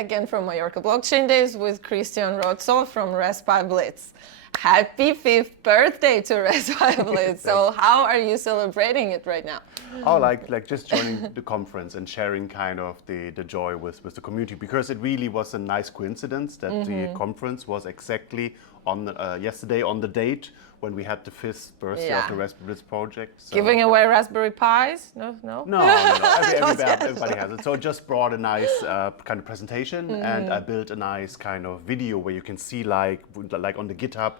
again from Mallorca Blockchain Days with Christian Rotzoll from Raspiblitz. Happy 5th birthday to Raspiblitz. So how are you celebrating it right now? Oh, like just joining the conference and sharing kind of the joy with the community, because it really was a nice coincidence that the conference was exactly on yesterday on the date when we had the 5th birthday of the Raspiblitz project. So giving away Raspberry Pis? No. No. Everybody has it. So it just brought a nice kind of presentation, and I built a nice kind of video where you can see like on the GitHub,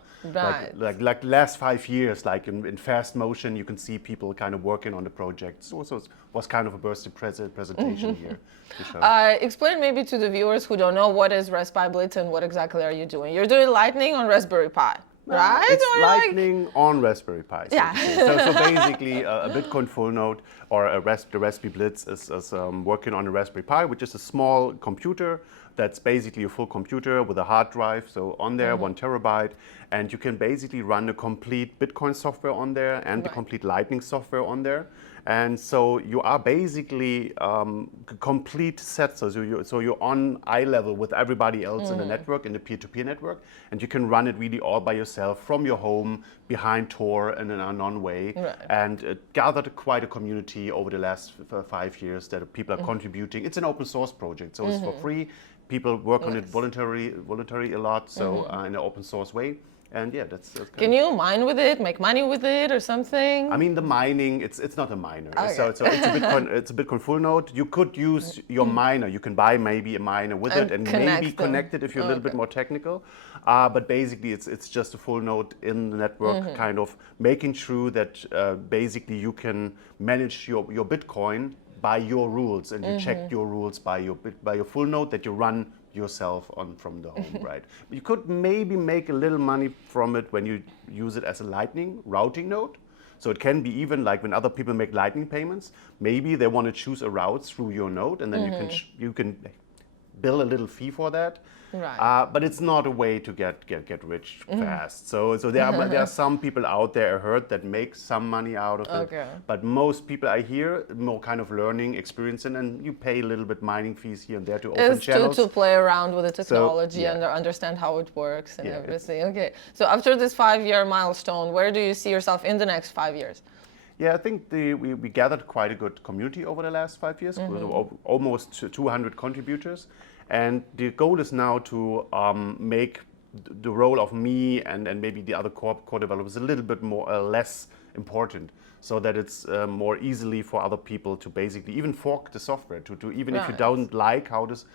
like last 5 years, like in fast motion, you can see people kind of working on the project. So it was kind of a birthday presentation here to show. Explain maybe to the viewers who don't know what is Raspiblitz and what exactly are you doing. You're doing Lightning on Raspberry Pi. Right? It's Lightning on Raspberry Pi. Yeah. So basically, a Bitcoin full node or the Raspiblitz is working on a Raspberry Pi, which is a small computer that's basically a full computer with a hard drive. So on there, 1 terabyte, and you can basically run the complete Bitcoin software on there and the complete Lightning software on there. And so you are basically complete set. So you're on eye level with everybody else in the network, in the peer-to-peer network, and you can run it really all by yourself from your home behind Tor in an unknown way. And it gathered quite a community over the last 5 years that people are contributing. It's an open source project, so it's for free. People work on it voluntary a lot, so in an open source way. And yeah, that's Can you mine with it, make money with it or something? I mean, the mining, it's not a miner. Okay. So it's a Bitcoin full node. You could use your miner. You can buy maybe a miner with it and maybe connect it if you're a little bit more technical. But basically, it's just a full node in the network, kind of making sure that basically you can manage your Bitcoin by your rules, and you check your rules by your full node that you run yourself on from the home, right? You could maybe make a little money from it when you use it as a Lightning routing node. So it can be even like when other people make Lightning payments, maybe they want to choose a route through your node, and then you can bill a little fee for that. Right. But it's not a way to get rich fast. So there are some people out there, I heard, that make some money out of it. But most people I hear more kind of learning, experiencing, and you pay a little bit mining fees here and there to open channels. To play around with the technology and understand how it works and everything. Okay. So after this 5-year milestone, where do you see yourself in the next 5 years? Yeah, I think we gathered quite a good community over the last 5 years, with almost 200 contributors. And the goal is now to make the role of me and maybe the other core developers a little bit more less important, so that it's more easily for other people to basically even fork the software. To even if you don't like how this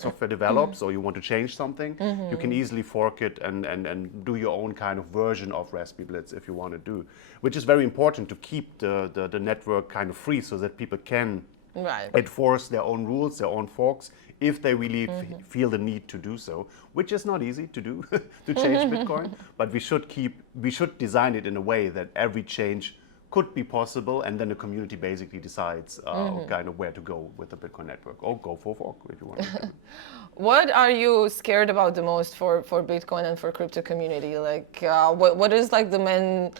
software develops or you want to change something, you can easily fork it and do your own kind of version of Raspiblitz if you want to do, which is very important to keep the network kind of free, so that people can enforce their own rules, their own forks, if they really feel the need to do so, which is not easy to do, to change Bitcoin. But we should design it in a way that every change could be possible, and then the community basically decides kind of where to go with the Bitcoin network, or go for fork if you want to. What are you scared about the most for Bitcoin and for crypto community? Like, what is like the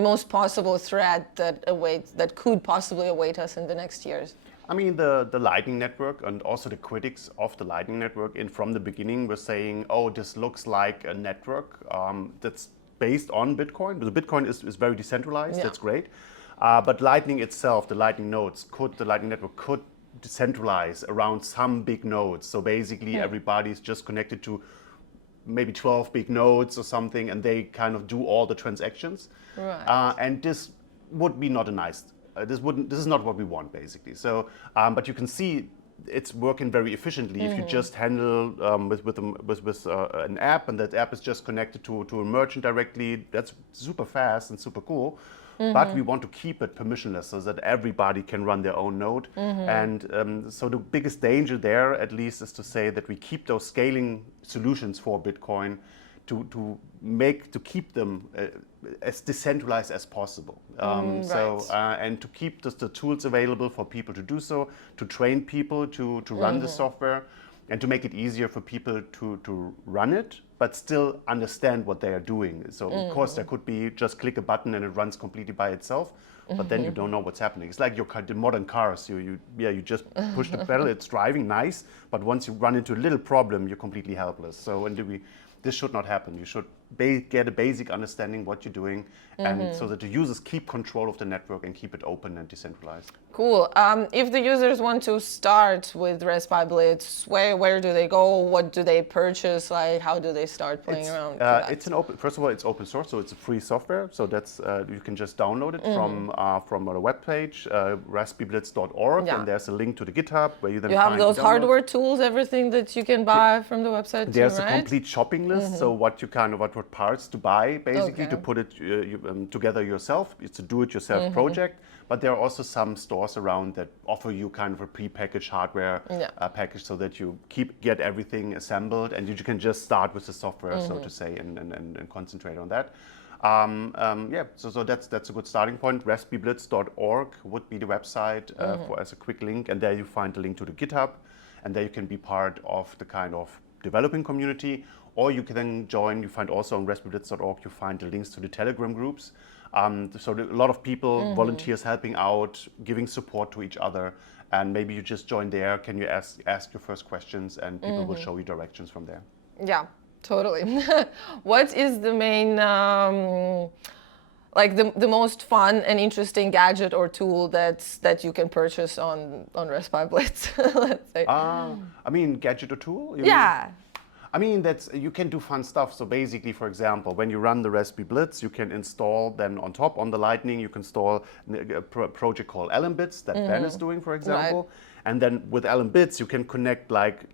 most possible threat that could possibly await us in the next years? I mean, the Lightning Network and also the critics of the Lightning Network from the beginning were saying, oh, this looks like a network that's based on Bitcoin. The Bitcoin is very decentralized, that's great. But Lightning itself, the Lightning nodes, the Lightning Network could decentralize around some big nodes. So basically everybody's just connected to maybe 12 big nodes or something, and they kind of do all the transactions. And this would be not a nice... This is not what we want, basically. So, but you can see it's working very efficiently if you just handle with an app, and that app is just connected to a merchant directly. That's super fast and super cool. But we want to keep it permissionless so that everybody can run their own node. And so the biggest danger there, at least, is to say that we keep those scaling solutions for Bitcoin to keep them as decentralized as possible. And to keep the tools available for people to do so, to train people to run the software. and to make it easier for people to run it, but still understand what they are doing. So of course there could be just click a button and it runs completely by itself, but then you don't know what's happening. It's like the modern cars. You just push the pedal, it's driving nice, but once you run into a little problem, you're completely helpless. So this should not happen. You should get a basic understanding what you're doing, and so that the users keep control of the network and keep it open and decentralized. Cool. If the users want to start with Raspiblitz, where do they go? What do they purchase? Like, how do they start playing around? It's first of all, it's open source, so it's a free software. So that's you can just download it from our webpage, raspiblitz.org, and there's a link to the GitHub where you then you have those hardware tools, everything that you can buy from the website. There's too, right? a complete shopping list, so what parts to buy, basically, to put it together yourself. It's a do-it-yourself project, but there are also some stores around that offer you kind of a pre-packaged hardware package, so that you get everything assembled, and you can just start with the software, so to say, and concentrate on that. So that's a good starting point. Raspiblitz.org would be the website as a quick link, and there you find the link to the GitHub, and there you can be part of the kind of developing community, or you can then join. You find also on raspiblitz.org, you find the links to the Telegram groups. So a lot of people, volunteers helping out, giving support to each other, and maybe you just join there. Can you ask your first questions, and people will show you directions from there. Yeah, totally. What is the main, like the most fun and interesting gadget or tool that you can purchase on Raspiblitz? Let's say. I mean, gadget or tool? Yeah. I mean, you can do fun stuff. So basically, for example, when you run the Raspiblitz, you can install then on top, on the Lightning, you can install a project called Bits that Ben is doing, for example. Right. And then with Bits, you can connect like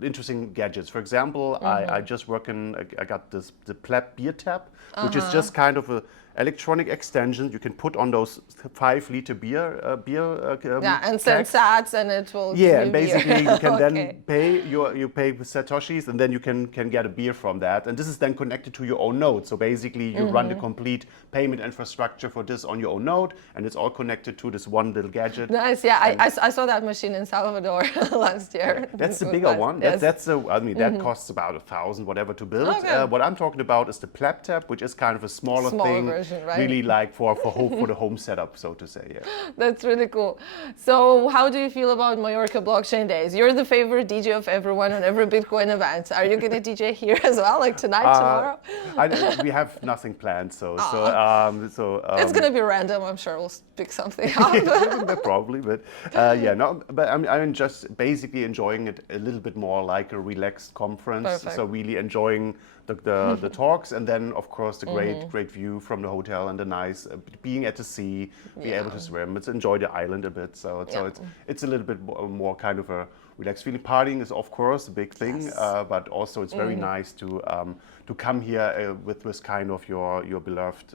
interesting gadgets. For example, I just I got the Pleb beer tap, which is just kind of a electronic extension you can put on those 5-liter beer and send sats, and it will and basically you can then pay with satoshis, and then you can get a beer from that, and this is then connected to your own node. So basically you run the complete payment infrastructure for this on your own node, and it's all connected to this one little gadget. Nice. I saw that machine in Salvador last year. That's the bigger one. Yes. That costs about 1,000 whatever to build. What I'm talking about is the Pleb tap, which is kind of a smaller thing version, right? Really like for the home setup, so to say. Yeah. That's really cool. So how do you feel about Mallorca Blockchain Days? You're the favorite DJ of everyone on every Bitcoin event. Are you going to DJ here as well, like tonight, tomorrow? We have nothing planned, so it's going to be random. I'm sure we'll pick something up. Probably, but but I'm just basically enjoying it a little bit more like a relaxed conference. Perfect. So really enjoying the talks, and then of course the great view from the hotel, and the nice being at the sea, be able to swim. It's enjoy the island a bit. So it's a little bit more kind of a relaxed feeling. Partying is of course a big thing, but also it's very nice to come here with kind of your beloved,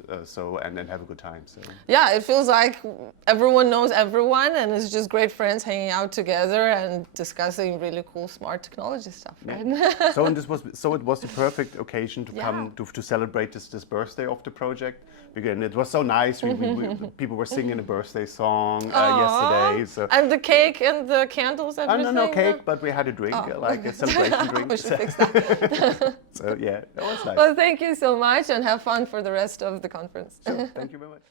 and have a good time. So yeah, it feels like everyone knows everyone, and it's just great friends hanging out together and discussing really cool, smart technology stuff. Right? Yeah. It was the perfect occasion to come to celebrate this birthday of the project. Again, it was so nice. People were singing a birthday song yesterday. So. And the cake and the candles, everything. No cake, but we had a drink, like a celebration drink. We should fix that. So yeah, that was nice. Well, thank you so much, and have fun for the rest of the conference. Sure, thank you very much.